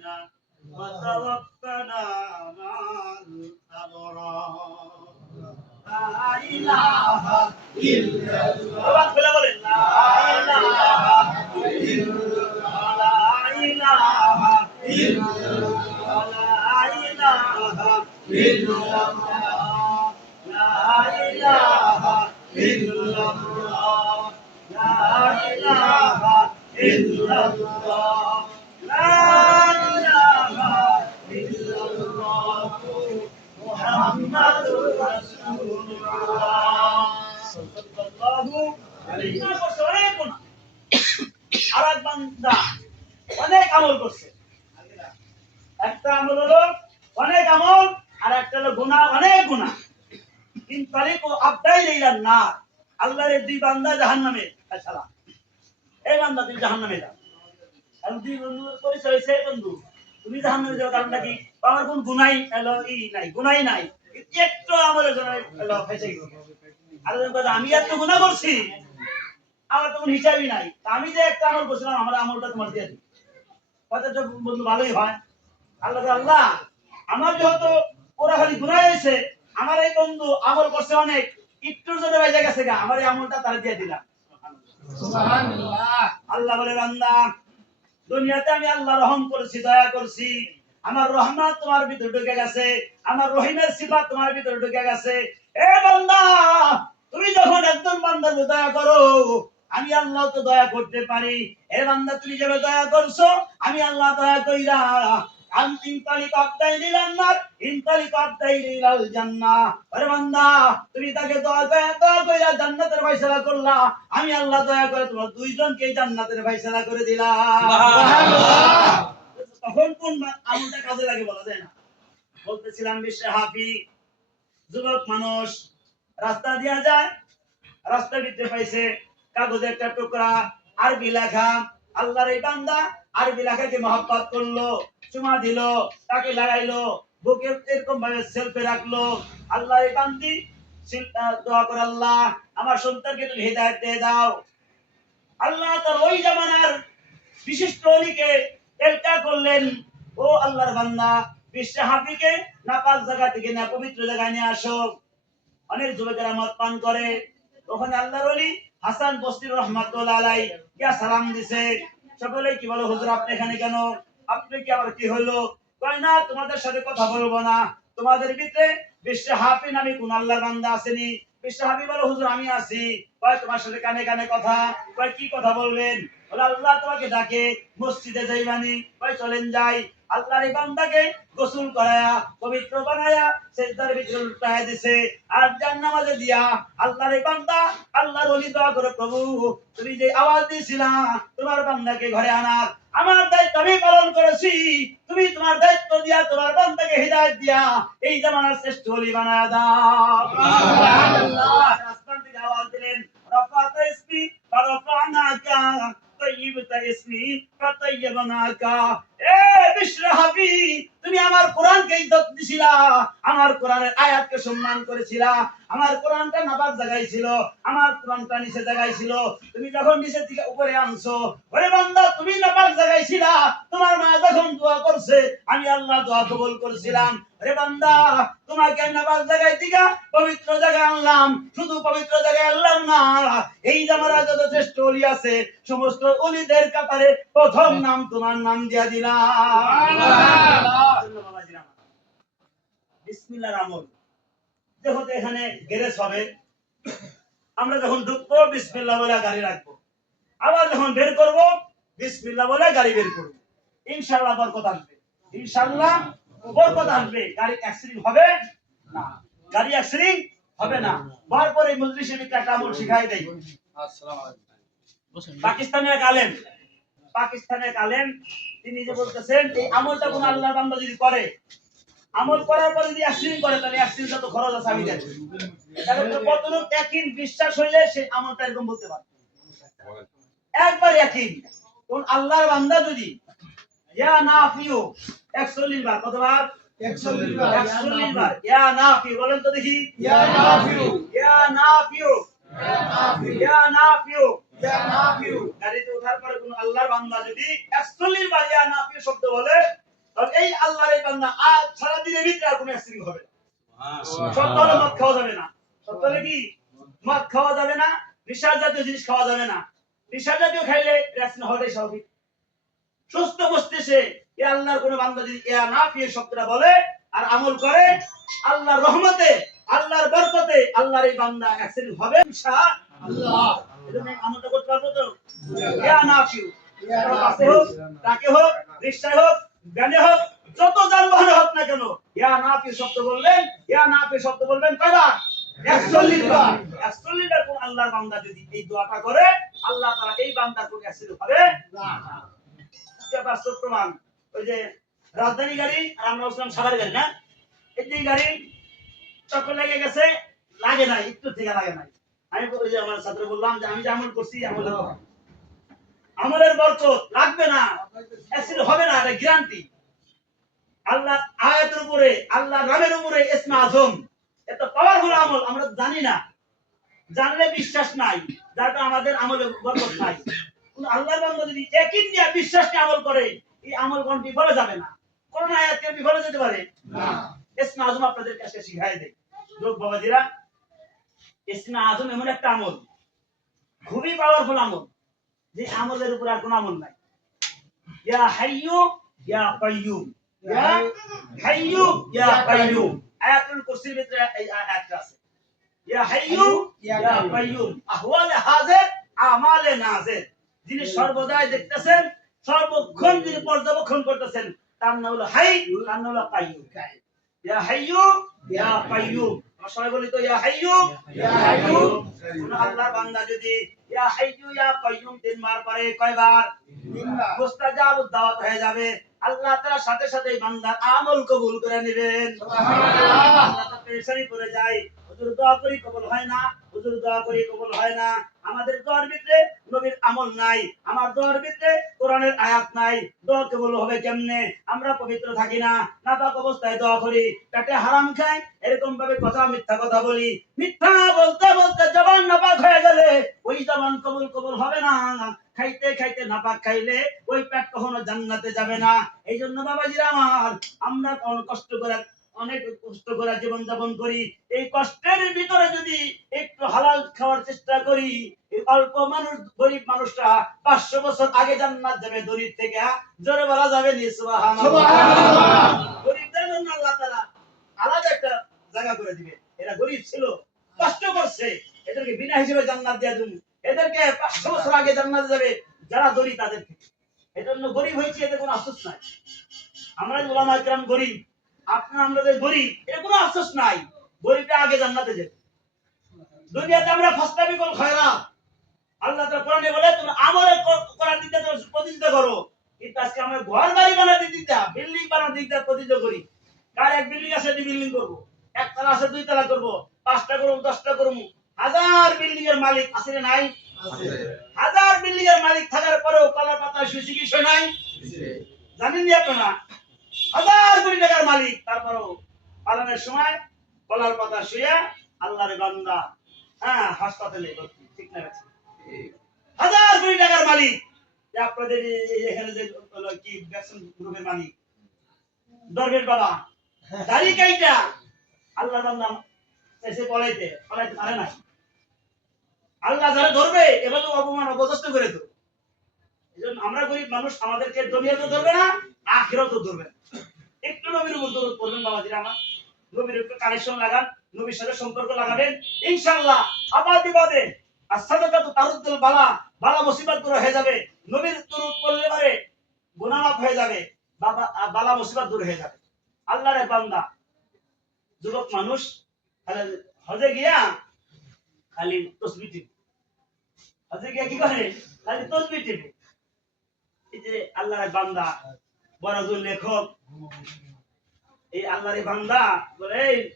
علينا وتوفنا مع الأبرار لا إله إلا الله لا إله إلا الله لا إله إلا الله لا إله আর বান্দা অনেক আমল করছে একটা আমল অনেক আমল আর একটা হলো গুনাহ অনেক গুনাহ ইন তারিক ও আবদাই লাইলান না আল্লাহর দুই বান্দা জাহান্নামে ফয়সালা এই বান্দা তুই জাহান্নামে যা আর দুই বন্ধু পরিচয় হয়েছে বন্ধু তুমি জাহান্নামে যাওয়ার কারণটা কি আমার কোন গুনাই নাই গুনাই নাই একটু আমলের জন্য আর আমি এত গুনাহ করছি আমার তো কোনো হিসাবই নাই। আমি যে একটা আমল করছিলাম আমার আমলটা তোমার দিয়ে দিই বন্ধু ভালোই হয়। আল্লাহ আল্লাহ আমার যেহেতু ওরা খালি হয়েছে আমার এই বন্ধু আমল করছে অনেক একটুর জন্য বেজে গেছে গা আমার এই আমলটা তার দিয়ে দিলাম। আল্লাহ বলে বান্দা দুনিয়াতে আমি আল্লাহ রহম করেছি দয়া করছি আমার রহমান তোমার ভিতরে ঢুকে গেছে, আমার রহিমের সিফাত তোমার ভিতরে ঢুকে গেছে। এ বান্দা, তুমি যখন একজন বান্দার দয়া করো, আমি আল্লাহ তো দয়া করতে পারি। এ বান্দা, তুমি যেভাবে দয়া করছ, আমি আল্লাহ দয়া কইরা আমি আল্লাহ দয়া করে তোমার দুইজনকে জান্নাতের ফয়সালা করে দিলাম। তখন কোন আমলটা কাজে লাগে বলা যায় না। বলতেছিলাম, বিশ্বে হাফি যুবক মানুষ, রাস্তা দিয়া যায় রাস্তার ভিতরে পাইছে, কাগজের একটা টুকরা, আরবি লেখা, আল্লাহর এই বান্দা আরবি লেখাকে মহব্বত করল, চুমা দিল, তাকে লাগাইলো, বুকে এরকম ভাবে সেলফে রাখল আল্লাহ এই বান্দি দোয়া করে আল্লাহ, আমার সন্তানকে তুমি হৃদায়ত দিয়ে দাও। আল্লাহ তার ওই জামানার বিশিষ্ট অলিকে এলকা করলেন, ও আল্লাহর বান্দা, বিশ্ব হাফিকে নাপাক জায়গা থেকে না পবিত্র জায়গায় নিয়ে আসো। অনেক যুবকেরা মদ পান করে। ওখানে আল্লাহর অলি হাসান বস্তির রহমাতুল্লাহ আলাই গিয়া সালাম দিছে। সকলে কি বলো, হুজুর, আপনি এখানে কেন? আপনি কি আবার কি হলো কয়, না, তোমাদের সাথে কথা বলব না। তোমাদের ভিতরে বিশ্ব হাফি নামে কোন আল্লাহর বান্দা আসেনি। বিশ্ব হাফি বলো, হুজুর, আমি আছি। কয়, তোমার সাথে কানে কানে কথা? কয়, কি কথা বলবেন? বলে আল্লাহ তোমাকে ডাকে মসজিদে যাইবানি কয় চলেন যাই। আল্লাহর এই বান্দাকে গোসল করায়া পবিত্র বানায়া সেজদার ভিতরে লুটায়া দিছে। আর যার নামাজে দিয়া আল্লাহর এই বান্দা আল্লাহর ওলি দোয়া করে প্রভু তুমি যে আওয়াজ দিয়েছিলা তোমার বান্দাকে ঘরে আনার। আমার দায়িত্ব আমি পালন করেছি তুমি তোমার দায়িত্ব দিয়া তোমার বান্দাকে হৃদায়ত দিয়া এই জামানার শ্রেষ্ঠ ওলি বানায়া দাও। আল্লাহ আসমান থেকে আওয়াজ দিলেন রফাত ইসমি ফারফানাকা তৈয়বতা ইসমি ফাতাইয়বনাকা তুমি আমার কোরআনকে ইজ্জত দিছিলা, আমার কোরআনের আয়াতকে সম্মান করেছিলা, আমার কোরআনটা আমার কোরআনটা নিচে তুমি যখন দিকে উপরে আনছো, ওরে বান্দা, তুমি তোমার মা যখন দোয়া করছে, আমি আল্লাহ দোয়া কবুল করেছিলাম। রে বান্দা, তোমাকে জায়গায় পবিত্র জায়গায় আনলাম, শুধু পবিত্র জায়গায় আনলাম না, এই জামারা যত শ্রেষ্ঠ অলি আছে, সমস্ত অলিদের কাতারে প্রথম নাম তোমার নাম দিয়া দিলাম। বিসমিল্লাহর আমল যেহেতু এখানে গ্যারেজ হবে। আমরা যখন ঢুকবো বিসমিল্লাহ বলে গাড়ি রাখব। আবার যখন বের করব বিসমিল্লাহ বলে গাড়ি বের করব। ইনশাআল্লাহ বরকত আসবে। ইনশাআল্লাহ বরকত আসবে। গাড়ি অ্যাক্সিডেন্ট হবে না। গাড়ি অ্যাক্সিডেন্ট হবে না। হওয়ার পরে মজলিসের ভিতরে একটা আমল শিখাই দেয় পাকিস্তানের এক আলেম পাকিস্তানের আলেম তিনি যে বলতেছেন এই আমলটা কোন আল্লাহর বান্দা যদি করে আমল করার পরে যদি অ্যাক্সিডেন্ট করে তাহলে অ্যাক্সিডেন্ট যত খরচ আছে আমি দেব তাহলে তো কতটুকু একই বিশ্বাস হইলে সে আমলটা এরকম বলতে পারে একবার একই। কোন আল্লাহর বান্দা যদি ইয়া নাফিউ 140 বার কতবার? 140 বার। 140 বার। ইয়া নাফিউ বলেন তো দেখি। ইয়া নাফিউ। ইয়া নাফিউ। ইয়া নাফিউ। ইয়া নাফিউ। ইয়া নাফিউ গাড়িতে ওঠার পরে কোন আল্লাহর বান্দা যদি 140 বার ইয়া নাফিউ শব্দ বলে আর এই আল্লাহর এই বান্দা আজ সারা দিনের ভিতরে আর কোনো অ্যাক্সিডেন্ট হবে না। সত্য মদ খাওয়া যাবে না। সত্য কি? মদ খাওয়া যাবে না নিশা জাতীয় জিনিস খাওয়া যাবে না। নিশা জাতীয় খাইলে অ্যাক্সিডেন্ট হওয়াটাই স্বাভাবিক। সুস্থ মস্তিষ্কে এ আল্লাহর কোনো বান্দা যদি এ না ফিয়ে শব্দটা বলে আর আমল করে আল্লাহর রহমতে আল্লাহর বরকতে আল্লাহর এই বান্দা অ্যাক্সিডেন্ট হবে ইনশাআল্লাহ। যত যানবাহনে হোক না কেন, ইয়া শব্দ বলবেন ইয়া শব্দ বলবেন কয়বার? একচল্লিশ বার। একচল্লিশ বার কোন আল্লাহর বান্দা যদি এই দোয়াটা করে, আল্লাহ তারা এই বান্দার কোন অ্যাক্সিডেন্ট হবে প্রমাণ। ওই যে রাজধানী গাড়ি আর আমরা বলছিলাম সাভার গাড়ি না? এই গাড়ি, চক্কর লেগে গেছে, লাগে নাই, একটু থেকে লাগে নাই। আমি আমার ছাত্র বললাম যে আমি যে আমল করছি অভাব। আমলের বরকত লাগবে না। অ্যাক্সিডেন্ট হবে না, এটা গ্যারান্টি। আল্লাহ আয়াতের উপরে আল্লাহ নামের উপরে ইসমা আজম। এত আমল, আমরা জানি না। জানলে বিশ্বাস নাই, যার আমাদের আমলে বরকত নাই। আল্লাহর বান্দা যদি একই নিয়ে বিশ্বাস নিয়ে আমল করে, এই আমল কোন বিফলে যাবে না? কোন আয়াতকে বিফলে যেতে পারে? ইসমা আজম আপনাদের কাছে শিখাই দেয় লোক বাবাজিরা ইসমা আজম এমন একটা আমল, খুবই পাওয়ারফুল আমল, যে আমলের উপর আর কোনো আমল নাই। ইয়া হাইয়ু ইয়া কাইয়ুম ইয়া হাইয়ু ইয়া কাইয়ুম আয়াতুল কুরসির ভিতরে এই আয়াতটা আছে। ইয়া হাইয়ু ইয়া কাইয়ুম হাজির, আমালে নাজির। যিনি সর্বদাই দেখতেছেন, সর্বক্ষণ যিনি পর্যবেক্ষণ করতেছেন, তার নাম হলো হাই, তার নাম হলো কাইয়ুম ইয়া হাইয়ু ইয়া কাইয়ুম। আমরা সবাই বলি তো ইয়া হাইয়ু ইয়া কাইয়ুম কোন আল্লাহর বান্দা যদি ইয়া হাইয়ু ইয়া কাইয়ুম তিনবার পরে কয়বার? মুস্তাজাব দাওয়াত হয়ে যাবে। আল্লাহ তারা সাথে সাথে বান্দার আমল কবুল করে নেবেন। আল্লাহ তাআলা পেরেশানি করে যায়। হুজুর দোয়া করি কবুল হয় না। হুজুর দোয়া কবুল হয় না। আমাদের দোয়ার ভিতরে নবীর আমল নাই। আমার দোয়ার ভিতরে কোরআনের আয়াত নাই। দোয়া কবুল হবে কেমনে? আমরা পবিত্র থাকি না। নাপাক অবস্থায় দোয়া করি। পেটে হারাম খাই এরকম ভাবে কথা মিথ্যা কথা বলি। মিথ্যা বলতে বলতে জবান নাপাক হয়ে গেলে ওই জবান কবুল কবুল হবে না। খাইতে খাইতে নাপাক খাইলে ওই পেট কখনো জান্নাতে যাবে না। এই জন্য বাবাজিরা আমার, আমরা কষ্ট করে অনেক কষ্ট করে জীবন যাপন করি। এই কষ্টের ভিতরে যদি একটু হালাল খাওয়ার চেষ্টা করি অল্প মানুষ গরিব মানুষরা পাঁচশো বছর আগে জান্নাত যাবে দরিদ্র থেকে জোরে বলা যাবে গরিবদের জন্য আল্লাহ তাআলা আলাদা একটা জায়গা করে দিবে। এরা গরিব ছিল কষ্ট করছে। এদেরকে বিনা হিসেবে জান্নাত এদেরকে পাঁচশো বছর আগে জান্নাত যাবে যারা দরিদ্র তাদের থেকে। এজন্য গরিব হয়েছে এতে কোনো আফসোস নাই। আমরা ওলামা একরাম গরিব আপনার আমরা যে গরিব এর কোনো আফসোস নাই। গরিবটা আগে জান্নাতে যাবে দুনিয়াতে আমরা ফাস্তাবি কল খয়রা আল্লাহ তাআলা কোরআনে বলে তুমি আমলে ক- করার দিকটা তোমরা প্রতিযোগিতা করো। কিন্তু আজকে আমরা ঘর বাড়ি বানাতে দিকটা বিল্ডিং বানাতে দিকটা প্রতিযোগিতা করি। কার এক বিল্ডিং আছে দুই বিল্ডিং করব। এক তালা আছে দুই তালা করব। পাঁচটা করব দশটা করব। হাজার বিল্ডিং এর মালিক আছে না নাই? হাজার বিল্ডিং এর মালিক থাকার পরেও কলার পাতা শুয়ে চিকিৎসা নাই? জানেন নি আপনারা? হাজার কোটি টাকার মালিক। তারপরেও পালনের সময় কলার পাতা শুয়ে আল্লাহর বান্দা হ্যাঁ হাসপাতালে ভর্তি, ঠিক না হাজার কোটি টাকার মালিক। আপনাদের এখানে যে কি ভ্যাকসিন গ্রুপের মালিক বাবা আল্লাহর বান্দা এসে পলাইতে পলাইতে পারে না। আল্লাহ যারা ধরবে, এভাবে অপমান অপদস্থ করে জন্য আমরা গরিব মানুষ, আমাদেরকে দুনিয়াতে ধরবে না। আখিরাতেও ধরবে না। একটু নবীর উপর দরদ করবেন বাবাজিরা আমার। নবীর একটু কানেকশন লাগান, নবীর সাথে সম্পর্ক লাগাবেন। ইনশাআল্লাহ, আবার বিপদে। আর সাদাকাত তারুদ্দুল বালা বালা মুসিবত দূর হয়ে যাবে। নবীর পারে হয়ে যাবে, বাবা বালা মুসিবত দূর হয়ে যাবে। বান্দা, যুবক মানুষ হজে গিয়া খালি তসবি টিপে। হজে গিয়া কি করে? খালি তসবি টিপে। এই যে আল্লাহর বান্দা বড়জুর লেখক। এই বান্দা বলে, এই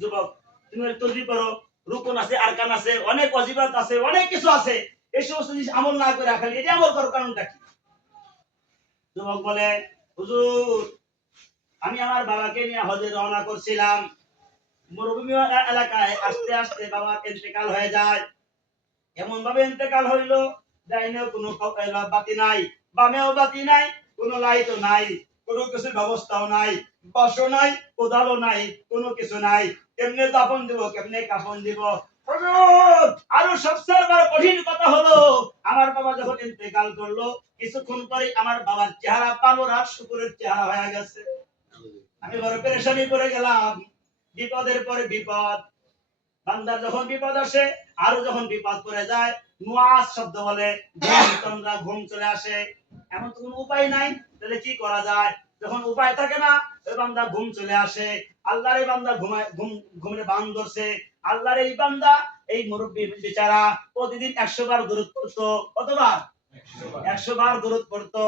যুবক, তুমি তসবি করো রুকন আছে, আরকান আছে, অনেক অজিবাত আছে, অনেক কিছু আছে। এই সমস্ত জিনিস আমল না করে এটা আমল করার কারণটা কি? যুবক বলে, হুজুর, আমি আমার বাবাকে নিয়ে হজে রওনা করছিলাম। মরুভূমি এলা- এলাকায় আস্তে আস্তে বাবার ইন্তেকাল হয়ে যায়। এমন ভাবে ইন্তেকাল হইল ডাইনেও কোনো বাতি নাই, বামেও বাতি নাই কোনো লাইটও নাই, কোনো কিছু ব্যবস্থাও নাই, বাসও নাই, কোদালও নাই, কোনো কিছু নাই। কেমনে দাফন দিব, কেমনে কাফন দিব? আরও সবচেয়ে বড় কঠিন কথা হলো, আমার বাবা যখন ইন্তেকাল করল, কিছুক্ষণ পরে আমার বাবার চেহারা পালর আর শুকুরের চেহারা হয়ে গেছে। আমি বড় পেরেশানি করে গেলাম। বিপদের পরে বিপদ। বান্দার যখন বিপদ আসে, আরও যখন বিপদ পড়ে যায় নুয়াজ শব্দ বলে ঘুম ঘুম চলে আসে। এমন তো কোনো উপায় নাই। তাহলে কি করা যায়? যখন উপায় থাকে না ওই বান্দা ঘুম চলে আসে। আল্লাহর এই বান্দা ঘুমায় ঘুম ঘুমে বান ধরছে। আল্লাহর এই বান্দা এই মুরব্বী বেচারা প্রতিদিন একশো বার দূরত পড়তো। কতবার? একশো বার। দূরত পড়তো।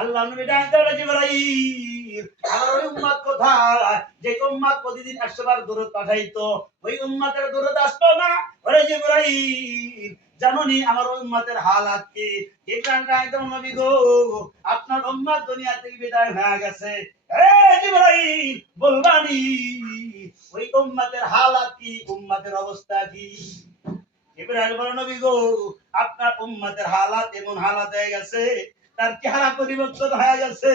আল্লাহ নবী ডাকতে জিবরাইল আমার ওই উম্মত কোথায়? যে উম্মত প্রতিদিন একশো বার দূরত পাঠাইতো ওই উম্মতের দূরত আসতো না। ওরে জিবরাইল জানুনি আমার উম্মতের হালাত কি? গো, আপনার উম্মত দুনিয়া থেকে বিদায় হয়ে গেছে। বলবানি, ওই হালাত কি? অবস্থা কি? আপনার উম্মতের হালাত এমন হালাত হয়ে গেছে, তার চেহারা পরিবর্তন হয়ে গেছে।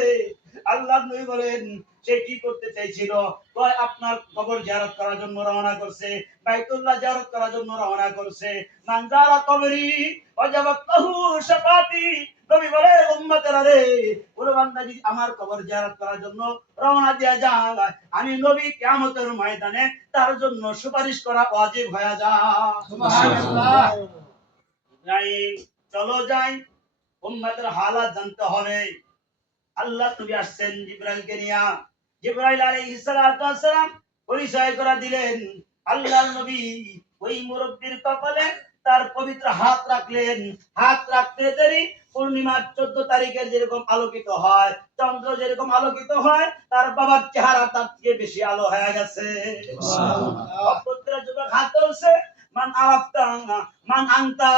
আল্লাহ নবী বলেন সে কি করতে চাইছিল? কয় আপনার কবর জিয়ারত করার জন্য রওনা করছে বাইতুল্লাহ জিয়ারত করার জন্য রওনা করছে। মান যারা কবরি ওয়াজাবাতাহু শাফাতি। নবী বলে উম্মতেরা রে ওরে বান্দা যদি আমার কবর জিয়ারত করার জন্য রওনা দেয়া যায় আমি নবী কিয়ামতের ময়দানে তার জন্য সুপারিশ করা ওয়াজিব হয়ে যায়। সুবহানাল্লাহ। ইব্রাহিম চলো যাই উম্মতের হালাত জানতে হবে। আল্লাহ নবী আসছেন জিব্রাইলকে নিয়া। জিব্রাইল আলাইহিস সালাতু ওয়াস সালাম পরিচয় করে দিলেন। আল্লাহর নবী ওই মুরব্বির কপালে তার পবিত্র হাত রাখলেন। হাত রাখতে দেরি পূর্ণিমার চোদ্দ তারিখের যেরকম আলোকিত হয় চন্দ্র যেরকম আলোকিত হয় তার বাবার চেহারা তার থেকে বেশি আলো হয়ে গেছে। যুবক হাত তুলছে মান আরাফতা মান আনতা,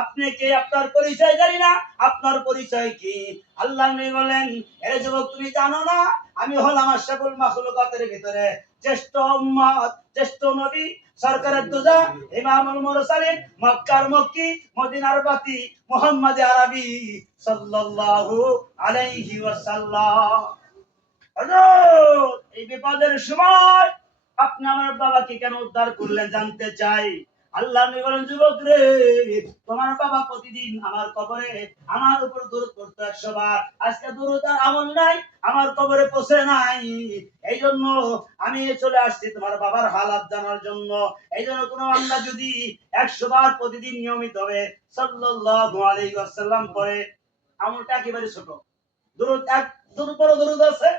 আপনি কে? আপনার পরিচয় জানি না। আপনার পরিচয় কি? আল্লাহ নবী বলেন, এ যুবক, তুমি জানো না? আমি হলাম আশরাফুল মাখলুকাতের ভিতরে শ্রেষ্ঠ উম্মত শ্রেষ্ঠ নবী, সরকারের দুজা, ইমামুল মুরসালিন, মক্কার মক্কি, মদিনার বাতি, মুহাম্মদ আরবি, সাল্লাল্লাহু আলাইহি ওয়াসাল্লাম। এই বিপদের সময় আপনি আমার বাবাকে কেন উদ্ধার করলেন জানতে চাই? আল্লাহ বলেন, যুবক রে, তোমার বাবা প্রতিদিন আমার কবরে আমার উপর দূরত করতো একশো আজকে দূরত আর আমল নাই, আমার কবরে পৌঁছে নাই। এই জন্য আমি চলে আসছি তোমার বাবার হালাত জানার জন্য। এই জন্য কোনো বান্দা যদি একশো বার প্রতিদিন নিয়মিত হবে ওয়াসাল্লাম পরে আমলটা একেবারে ছোট। দূরত এক দূর বড় দূরত আছে,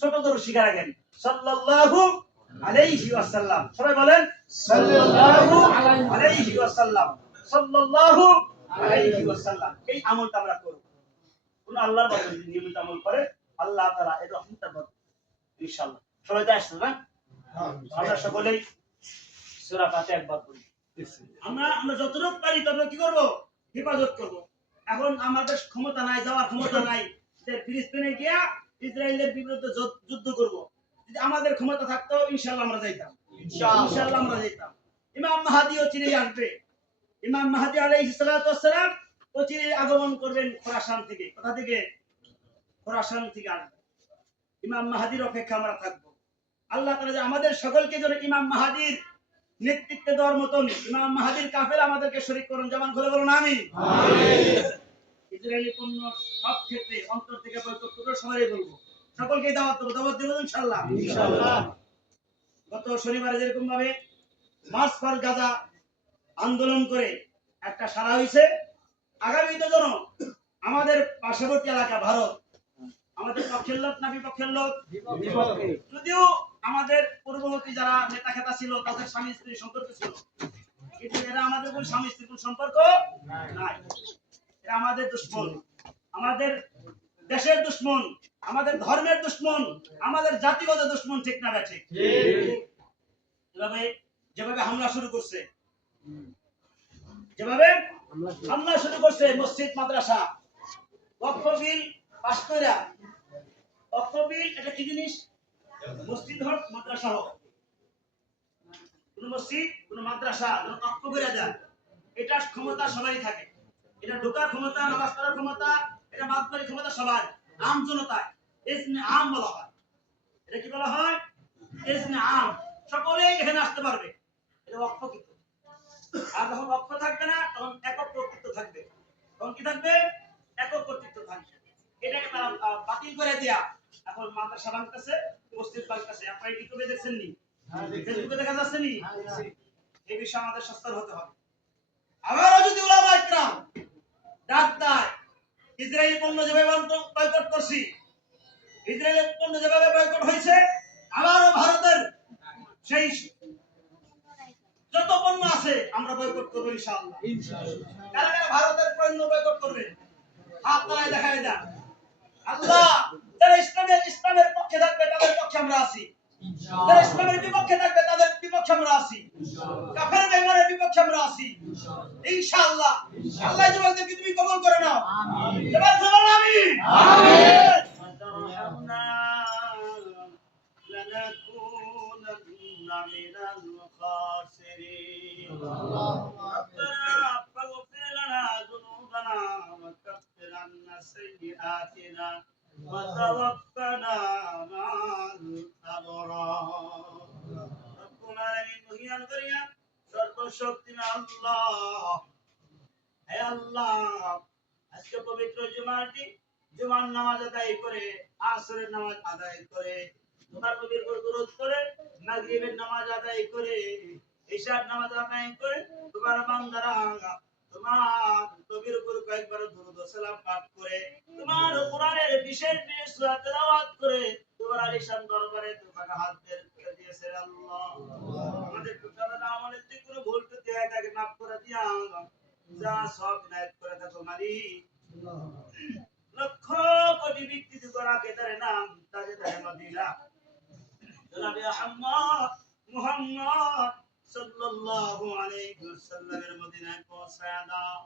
ছোট দূর শিখে রাখেন। সাল্লাল্লাহু আলাইহি ওয়াসাল্লাম। সবাই বলেন, সাল্লাল্লাহু আলাইহি ওয়াসাল্লাম। সাল্লাল্লাহু আলাইহি ওয়াসাল্লাম। এই আমলটা আমরা করব। কোন আল্লাহর নিয়মিত আমল করে, আল্লাহ তাআলা এর ইনশাআল্লাহ। সবাই তো আসছে না? আমরা সকলেই সূরা ফাতিহা একবার পড়ি। আমরা আমরা যতটুকু পারি ততটুকু কি করব? হেফাজত করব। এখন আমাদের ক্ষমতা নাই, যাওয়ার ক্ষমতা নাই। যে ফিলিস্তিনে গিয়া ইসরায়েলের বিরুদ্ধে যুদ্ধ করব। যদি আমাদের ক্ষমতা থাকতো ইনশাআল্লাহ আমরা যাইতাম। ইনশাআল্লাহ। আমরা যাইতাম। ইমাম মাহাদিও চিনে আসবে ইমাম মাহাদি ওয়াস সালাম ও চিনে আগমন করবেন খোরাসান থেকে। কোথা থেকে? খোরাসান থেকে আসবে ইমাম মাহাদির অপেক্ষা আমরা থাকব। আল্লাহ তাআলা যে আমাদের সকলকে যেন ইমাম মাহাদির নেতৃত্বে দেওয়ার মতন ইমাম মাহাদির কাফের আমাদেরকে শরীক করুন। যেমন করে বলুন আমি ইসরায়েলি পণ্য সব ক্ষেত্রে অন্তর থেকে বৈঠক করে সবাই বলব। সকলকে দাওয়াত দেবো দাওয়াত দেবো ইনশাল্লাহ ইনশাআল্লাহ। গত শনিবারে যেরকম ভাবে মার্চ ফর গাজা আন্দোলন করে একটা সারা হয়েছে আগামীতে যেন আমাদের পার্শ্ববর্তী এলাকা ভারত আমাদের পক্ষের লোক না বিপক্ষের লোক যদিও আমাদের পূর্ববর্তী যারা নেতা খেতা ছিল তাদের স্বামী স্ত্রী সম্পর্ক ছিল কিন্তু এরা আমাদের কোন স্বামী স্ত্রীর কোন সম্পর্ক নাই। এরা আমাদের দুশ্মন। আমাদের দেশের দুশ্মন, আমাদের ধর্মের দুশ্মন, আমাদের জাতিগত দুশ্মন ঠিক না ঠিক যেভাবে হামলা শুরু করছে, যেভাবে হামলা শুরু করছে মসজিদ, মাদ্রাসা ওয়াকফ বিল পাস কইরা ওয়াকফ এটা কি জিনিস? মসজিদ হোক, মাদ্রাসা হোক। কোন মসজিদ, কোন মাদ্রাসা, কোন দেয় এটার ক্ষমতা সবাই থাকে। এটা ঢোকার ক্ষমতা, নামাজ পড়ার ক্ষমতা এটা মাতবাড়ির ক্ষমতা সবার আম জনতায় ইসনে আম বলা হয়। এটা কি বলা হয়? ইসনে আম। সকলেই এখানে আসতে পারবে। এটা ওয়াকফ কিন্তু। আর যখন ওয়াকফ থাকবে না তখন একক কর্তৃত্ব থাকবে। তখন কি থাকবে? একক কর্তৃত্ব থাকবে। এটাকে তারা বাতিল করে দেয়া। এখন মাদ্রাসা বাংলাদেশে মসজিদ বাংলাদেশে আপনারা ইউটিউবে দেখছেন নি ফেসবুকে দেখা যাচ্ছে নি এই বিষয়ে আমাদের সস্তার হতে হবে। আবারও যদি ওলামা ইকরাম ডাক দেয় ইসরায়েলি পণ্য যেভাবে বয়কট- করছি ইসরায়েলি পণ্য যেভাবে বয়কট হয়েছে আবারও ভারতের সেই যত পণ্য আছে আমরা বয়কট করব ইনশাআল্লাহ। কারা কারা ভারতের পণ্য বয়কট করবে। হাত তারাই দেখায় দেন। আল্লাহ যারা ইসলামের ইসলামের পক্ষে থাকবে তাদের পক্ষে আমরা আছি। যারা ইসলামের বিপক্ষে থাকবে তাদের বিপক্ষে আমরা আছি। কাফের বেঈমানের বিপক্ষে আমরা আছি। ইনশাআল্লাহ। আল্লাহ যুবকদেরকে তুমি কবুল করে নাও। এবার জবান আমিন। আমিন। আল্লাহ। আজকে পবিত্র জুমার জুমার নামাজ আদায় করে, আসরের নামাজ আদায় করে তোমার নবীর বিশেষ করে তোমার দরবারে তোমার হাত বের করে দিয়েছে আল্লাহ। আমাদের মাফ করে দিয়া যা সব নায়ক করে দেখো মারি। লক্ষ কোটি ব্যক্তি করা কেদারে নাম তাজে তাহে মদিনা। জনাবে আহমদ মুহাম্মদ সাল্লাল্লাহু আলাইহি ওয়াসাল্লামের মদিনায় পৌঁছায় দাও।